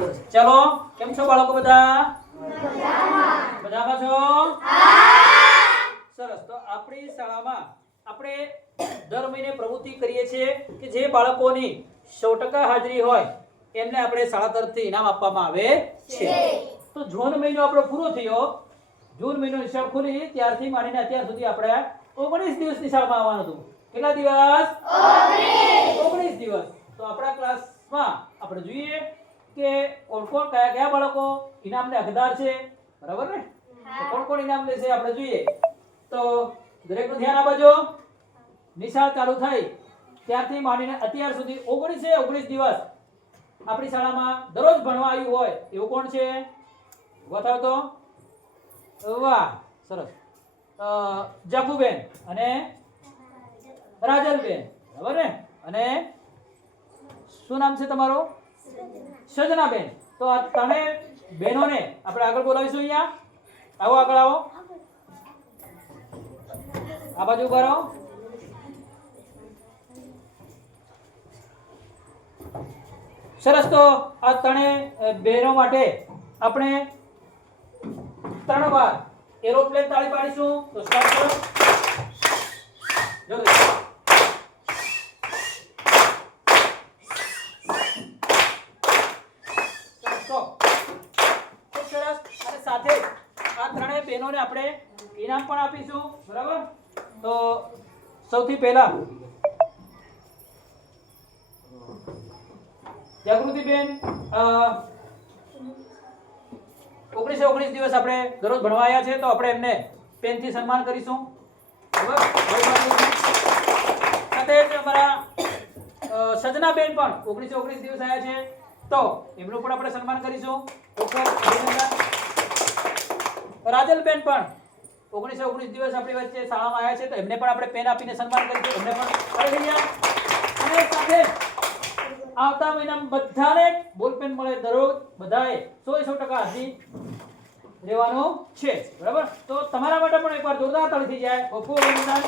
ચલો કેમ છો બાળકો બધા? મજામાં છો? સરસ. તો આપણી શાળામાં આપણે દર મહિને પ્રવૃત્તિ કરીએ છીએ કે જે બાળકોની સો ટકા હાજરી હોય એમને આપણે શાળા તરફથી ઇનામ આપવામાં આવે છે. તો જૂન મહિનો આપણો પૂરો થયો. જૂન મહિનો નિશાળ ખુલી ત્યારથી માંડીને અત્યાર સુધી આપણે ઓગણીસ દિવસ નિશાળમાં આવવાનું હતું. કેટલા દિવસ? ઓગણીસ દિવસ. તો આપણા ક્લાસમાં આપણે જોઈએ કે કોણ કોણ કયા કયા બાળકો ઇનામને હકદાર છે? બરાબર ને? કોણ કોણ ઇનામ લેશે આપણે જોઈએ. તો દરેકનું ધ્યાન આપજો નિશાળ ચાલુ થઈ. ત્યારથી માંડીને અત્યાર સુધી ઓગણીસે ઓગણીસ દિવસ આપણી શાળામાં દરરોજ ભણવા આવ્યું હોય એવું કોણ છે? બતાવો તો? વાહ સરસ. અ, જગુબેન અને રાજલબેન. બરાબર ને? અને શું નામ છે તમારું? સજનાબેન, તો આ ત્રણે બહેનોને આપણે આગળ બોલાવીશું અહીંયા. આવો આગળ આવો. આ બાજુ ઊભા રહો. સરસ, તો આ ત્રણે બહેનો માટે આપણે ત્રણ વાર એરોપ્લેન તાળી પાડીશું. તો સ્ટાર્ટ કરો જલ્દી સરસ તો ખૂબ સરસ અને સાથે આ ત્રણેય બહેનોને આપણે ઇનામ પણ આપીશું, બરાબર? તો સૌથી પહેલા જાગૃતિબેન ઓગણીસે ઓગણીસ દિવસ આપણે દરરોજ ભણવા છે, તો આપણે એમને પેનથી સન્માન કરીશું. સાથે અમારા સજનાબેન પણ ઓગણીસો ઓગણીસ દિવસ આવ્યા છે, તો એમનું પણ આપણે સન્માન કરીશું. રાજલબેન પણ ઓગણીસો ઓગણીસ દિવસ આપણી વચ્ચે શાળામાં આવ્યા છે, તો એમને પણ આપણે પેન આપીને સન્માન કરીશું એમને પણ અને સાથે આવતા મહિનામાં બધાને બોલપેન મળે દરરોજ. બધાએ સો સો ટકા હાજરી રહેવાનું છે. બરાબર? તો તમારા માટે પણ એકવાર જોરદાર તાળી થઈ જાય. અભિનંદન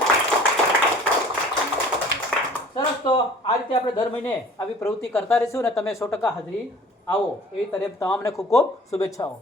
સરસ. તો આ રીતે આપણે દર મહિને આવી પ્રવૃત્તિ કરતા રહીશું અને તમે સો ટકા હાજરી આવો. એવી તરફ તમામને ખૂબ ખૂબ શુભેચ્છાઓ.